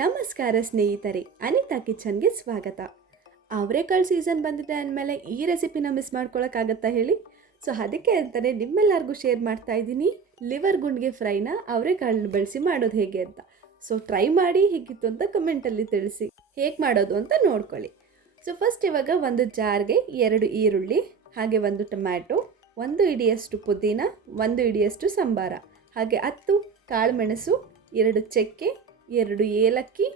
ನಮಸ್ಕಾರ ಸ್ನೇಹಿತರೆ, ಅನಿತಾ ಕಿಚನ್ಗೆ ಸ್ವಾಗತ. ಅವರೆಕಾಳು ಸೀಸನ್ ಬಂದಿದೆ ಅಂದಮೇಲೆ ಈ ರೆಸಿಪಿನ ಮಿಸ್ ಮಾಡ್ಕೊಳ್ಳೋಕ್ಕಾಗತ್ತಾ ಹೇಳಿ? ಸೊ ಅದಕ್ಕೆ ಅಂತಲೇ ನಿಮ್ಮೆಲ್ಲರಿಗೂ ಶೇರ್ ಮಾಡ್ತಾ ಇದ್ದೀನಿ ಲಿವರ್ ಗುಂಡಿಗೆ ಫ್ರೈನ ಅವರೆಕಾಳನ್ನ ಬಳಸಿ ಮಾಡೋದು ಹೇಗೆ ಅಂತ. ಸೊ ಟ್ರೈ ಮಾಡಿ ಹೇಗಿತ್ತು ಅಂತ ಕಮೆಂಟಲ್ಲಿ ತಿಳಿಸಿ. ಹೇಗೆ ಮಾಡೋದು ಅಂತ ನೋಡ್ಕೊಳ್ಳಿ. ಸೊ ಫಸ್ಟ್ ಇವಾಗ ಒಂದು ಜಾರ್ಗೆ 2 ಈರುಳ್ಳಿ, ಹಾಗೆ 1 ಟೊಮ್ಯಾಟೊ, 1 ಹಿಡಿಯಷ್ಟು ಪುದೀನ, 1 ಹಿಡಿಯಷ್ಟು ಸಂಬಾರ, ಹಾಗೆ 10 ಕಾಳುಮೆಣಸು, 2 ಚಕ್ಕೆ, 2 ಏಲಕ್ಕಿ,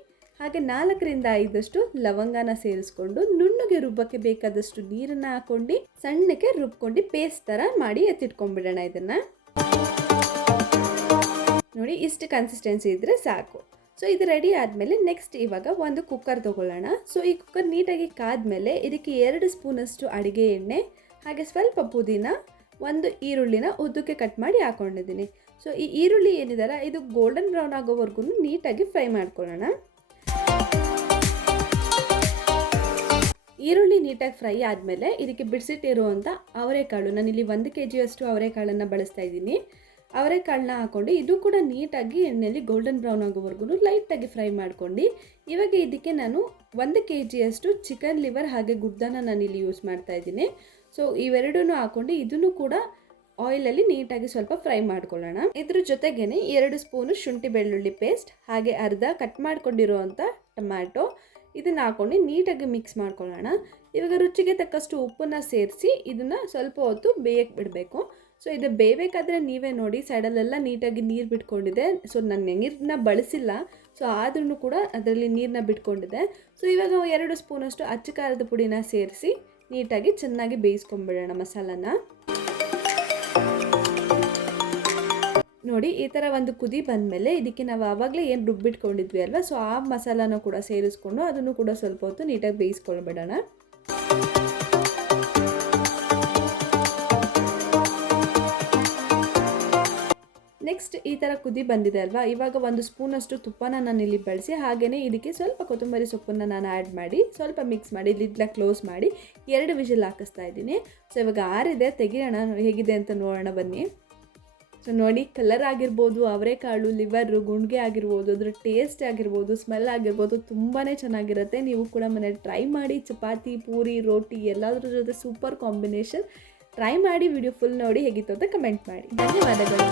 ಹಾಗೆ 4ರಿಂದ 5 ಲವಂಗನ ಸೇರಿಸ್ಕೊಂಡು ನುಣ್ಣಗೆ ರುಬ್ಬಕ್ಕೆ ಬೇಕಾದಷ್ಟು ನೀರನ್ನು ಹಾಕೊಂಡು ಸಣ್ಣಕ್ಕೆ ರುಬ್ಕೊಂಡು ಪೇಸ್ಟ್ ಥರ ಮಾಡಿ ಎತ್ತಿಟ್ಕೊಂಡ್ಬಿಡೋಣ. ಇದನ್ನು ನೋಡಿ, ಇಷ್ಟು ಕನ್ಸಿಸ್ಟೆನ್ಸಿ ಇದ್ದರೆ ಸಾಕು. ಸೊ ಇದು ರೆಡಿ ಆದಮೇಲೆ ನೆಕ್ಸ್ಟ್ ಇವಾಗ ಒಂದು ಕುಕ್ಕರ್ ತೊಗೊಳ್ಳೋಣ. ಸೊ ಈ ಕುಕ್ಕರ್ ನೀಟಾಗಿ ಕಾದ್ಮೇಲೆ ಇದಕ್ಕೆ 2 ಸ್ಪೂನಷ್ಟು ಅಡುಗೆ ಎಣ್ಣೆ, ಹಾಗೆ ಸ್ವಲ್ಪ ಪುದೀನ, 1 ಈರುಳ್ಳಿನ ಉದ್ದಕ್ಕೆ ಕಟ್ ಮಾಡಿ ಹಾಕೊಂಡಿದ್ದೀನಿ. ಸೊ ಈ ಈರುಳ್ಳಿ ಏನಿದಾರ ಇದು ಗೋಲ್ಡನ್ ಬ್ರೌನ್ ಆಗೋವರೆಗೂ ನೀಟಾಗಿ ಫ್ರೈ ಮಾಡ್ಕೊಳ್ಳೋಣ. ಈರುಳ್ಳಿ ನೀಟಾಗಿ ಫ್ರೈ ಆದಮೇಲೆ ಇದಕ್ಕೆ ಬಿಡಿಸಿಟ್ಟಿರುವಂಥ ಅವರೆಕಾಳು, ನಾನಿಲ್ಲಿ 1 kg ಅವರೆಕಾಳನ್ನು ಬಳಸ್ತಾ ಇದ್ದೀನಿ. ಅವರೆಕಾಳನ್ನ ಹಾಕ್ಕೊಂಡು ಇದು ಕೂಡ ನೀಟಾಗಿ ಎಣ್ಣೆಯಲ್ಲಿ ಗೋಲ್ಡನ್ ಬ್ರೌನ್ ಆಗೋವರೆಗೂ ಲೈಟಾಗಿ ಫ್ರೈ ಮಾಡ್ಕೊಂಡು ಇವಾಗ ಇದಕ್ಕೆ ನಾನು 1 kg ಚಿಕನ್ ಲಿವರ್ ಹಾಗೆ ಗುಡ್ಡನ ನಾನಿಲ್ಲಿ ಯೂಸ್ ಮಾಡ್ತಾ ಇದ್ದೀನಿ. ಸೊ ಇವೆರಡೂ ಹಾಕ್ಕೊಂಡು ಇದನ್ನು ಕೂಡ ಆಯಿಲಲ್ಲಿ ನೀಟಾಗಿ ಸ್ವಲ್ಪ ಫ್ರೈ ಮಾಡ್ಕೊಳ್ಳೋಣ. ಇದ್ರ ಜೊತೆಗೇನೆ 2 ಸ್ಪೂನು ಶುಂಠಿ ಬೆಳ್ಳುಳ್ಳಿ ಪೇಸ್ಟ್, ಹಾಗೆ ಅರ್ಧ ಕಟ್ ಮಾಡ್ಕೊಂಡಿರುವಂಥ ಟೊಮ್ಯಾಟೊ, ಇದನ್ನು ಹಾಕ್ಕೊಂಡು ನೀಟಾಗಿ ಮಿಕ್ಸ್ ಮಾಡ್ಕೊಳ್ಳೋಣ. ಇವಾಗ ರುಚಿಗೆ ತಕ್ಕಷ್ಟು ಉಪ್ಪನ್ನು ಸೇರಿಸಿ ಇದನ್ನು ಸ್ವಲ್ಪ ಹೊತ್ತು ಬೇಯಕ್ಕೆ ಬಿಡಬೇಕು. ಸೊ ಇದು ಬೇಯಬೇಕಾದ್ರೆ ನೀವೇ ನೋಡಿ, ಸೈಡಲ್ಲೆಲ್ಲ ನೀಟಾಗಿ ನೀರು ಬಿಟ್ಕೊಂಡಿದೆ. ಸೊ ನಾನು ನೀರನ್ನ ಬಳಸಿಲ್ಲ, ಸೊ ಆದ್ರೂ ಕೂಡ ಅದರಲ್ಲಿ ನೀರನ್ನ ಬಿಟ್ಕೊಂಡಿದೆ. ಸೊ ಇವಾಗ 2 ಸ್ಪೂನಷ್ಟು ಅಚ್ಚ ಖಾರದ ಪುಡಿನ ಸೇರಿಸಿ ನೀಟಾಗಿ ಚೆನ್ನಾಗಿ ಬೇಯಿಸ್ಕೊಂಡ್ಬಿಡೋಣ ಮಸಾಲಾನ. ನೋಡಿ, ಈ ಥರ ಒಂದು ಕುದಿ ಬಂದಮೇಲೆ ಇದಕ್ಕೆ ನಾವು ಆವಾಗಲೇ ಏನು ರುಬ್ಬಿಟ್ಕೊಂಡಿದ್ವಿ ಅಲ್ವಾ, ಸೊ ಆ ಮಸಾಲಾನ ಕೂಡ ಸೇರಿಸ್ಕೊಂಡು ಅದನ್ನು ಕೂಡ ಸ್ವಲ್ಪ ಹೊತ್ತು ನೀಟಾಗಿ ಬೇಯಿಸ್ಕೊಳ್ಬಿಡೋಣ. ನೆಕ್ಸ್ಟ್ ಈ ಥರ ಕುದಿ ಬಂದಿದೆ ಅಲ್ವಾ, ಇವಾಗ 1 ಸ್ಪೂನಷ್ಟು ತುಪ್ಪನ ನಾನಿಲ್ಲಿ ಬಳಸಿ ಹಾಗೆಯೇ ಇದಕ್ಕೆ ಸ್ವಲ್ಪ ಕೊತ್ತಂಬರಿ ಸೊಪ್ಪನ್ನು ನಾನು ಆ್ಯಡ್ ಮಾಡಿ ಸ್ವಲ್ಪ ಮಿಕ್ಸ್ ಮಾಡಿ ಲಿಡ್ನ ಕ್ಲೋಸ್ ಮಾಡಿ 2 ವಿಷಲ್ ಹಾಕಿಸ್ತಾ ಇದ್ದೀನಿ. ಸೊ ಇವಾಗ ಆರಿದೆ, ತೆಗಿಯೋಣ ಹೇಗಿದೆ ಅಂತ ನೋಡೋಣ ಬನ್ನಿ. ಸೊ ನೋಡಿ, ಕಲರ್ ಆಗಿರ್ಬೋದು, ಅವರೆಕಾಳು ಲಿವರು ಗುಂಡಿಗೆ ಆಗಿರ್ಬೋದು, ಅದರ ಟೇಸ್ಟ್ ಆಗಿರ್ಬೋದು, ಸ್ಮೆಲ್ ಆಗಿರ್ಬೋದು ತುಂಬಾ ಚೆನ್ನಾಗಿರುತ್ತೆ. ನೀವು ಕೂಡ ಮನೇಲಿ ಟ್ರೈ ಮಾಡಿ. ಚಪಾತಿ, ಪೂರಿ, ರೋಟಿ ಎಲ್ಲದ್ರ ಜೊತೆ ಸೂಪರ್ ಕಾಂಬಿನೇಷನ್. ಟ್ರೈ ಮಾಡಿ. ವಿಡಿಯೋ ಫುಲ್ ನೋಡಿ ಹೇಗಿತ್ತು ಅಂತ ಕಮೆಂಟ್ ಮಾಡಿ. ಧನ್ಯವಾದಗಳು.